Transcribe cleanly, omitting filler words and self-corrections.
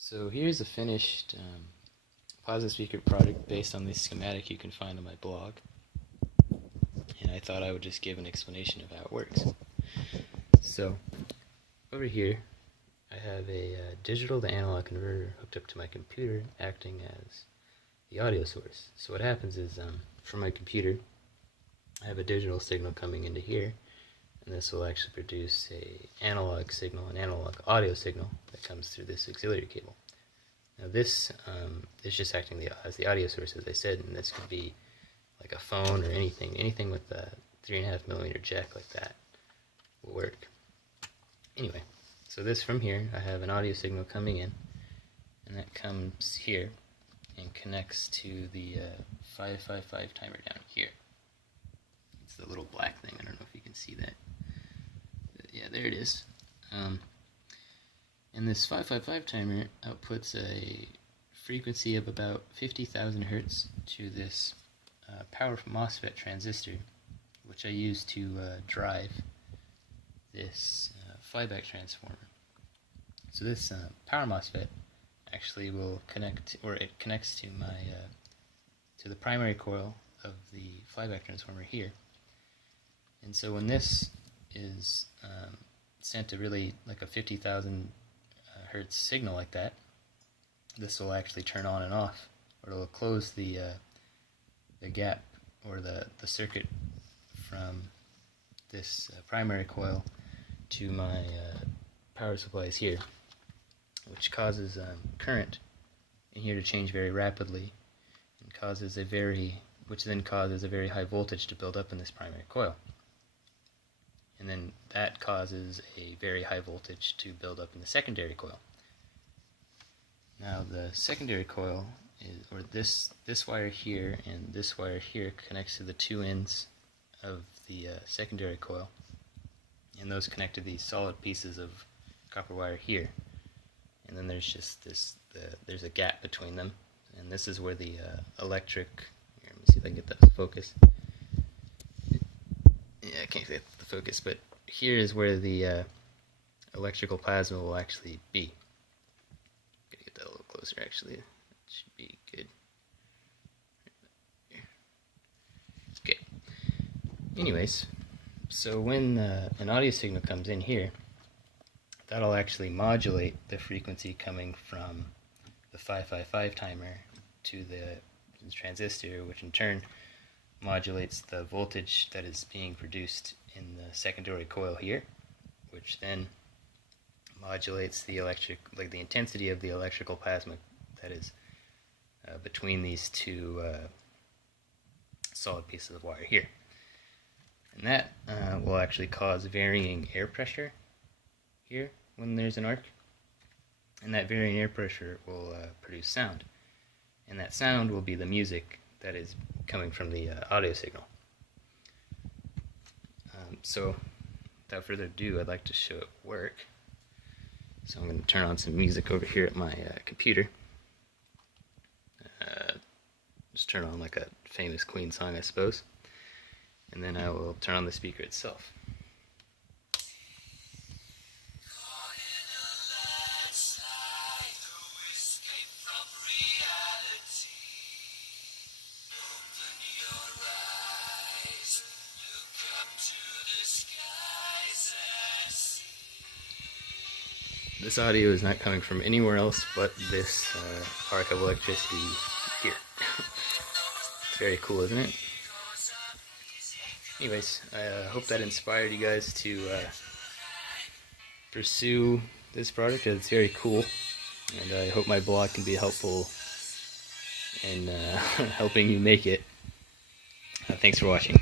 So here's a finished plasma speaker product based on this schematic you can find on my blog. And I thought I would just give an explanation of how it works. So over here I have a digital to analog converter hooked up to my computer acting as the audio source. So what happens is from my computer I have a digital signal coming into here, and this will actually produce a analog signal, an analog audio signal that comes through this auxiliary cable. Now this is just acting as the audio source, as I said, and this could be like a phone or anything with a 3.5mm jack like that will work. Anyway, so this from here, I have an audio signal coming in, and that comes here and connects to the 555 timer down here. It's the little black thing. I don't know if you can see that. But yeah, there it is. And this 555 timer outputs a frequency of about 50,000 hertz to this power MOSFET transistor, which I use to drive this flyback transformer. So this power MOSFET actually will connect, or it connects to my to the primary coil of the flyback transformer here. And so when this is sent to really like a 50,000 hertz signal like that, this will actually turn on and off, or it'll close the gap or the circuit from this primary coil to my power supplies here, which causes current in here to change very rapidly, and which then causes a very high voltage to build up in this primary coil. And then that causes a very high voltage to build up in the secondary coil. Now the secondary coil is, or this wire here and this wire here connects to the two ends of the secondary coil, and those connect to these solid pieces of copper wire here. And then there's just there's a gap between them, and this is where the electric, here, let me see if I can get that to focus. Yeah, I can't get the focus, but here is where the electrical plasma will actually be. Gotta get that a little closer, actually. It should be good. Okay. Anyways, so when an audio signal comes in here, that'll actually modulate the frequency coming from the 555 timer to the transistor, which in turn modulates the voltage that is being produced in the secondary coil here, which then modulates the the intensity of the electrical plasma that is between these two solid pieces of wire here. And that will actually cause varying air pressure here when there's an arc, and that varying air pressure will produce sound, and that sound will be the music that is coming from the audio signal. So without further ado, I'd like to show it work. So I'm going to turn on some music over here at my computer. Just turn on like a famous Queen song, I suppose, and then I will turn on the speaker itself. This audio is not coming from anywhere else but this arc of electricity here. It's very cool, isn't it? Anyways, I hope that inspired you guys to pursue this product. It's very cool, and I hope my blog can be helpful in helping you make it. Thanks for watching.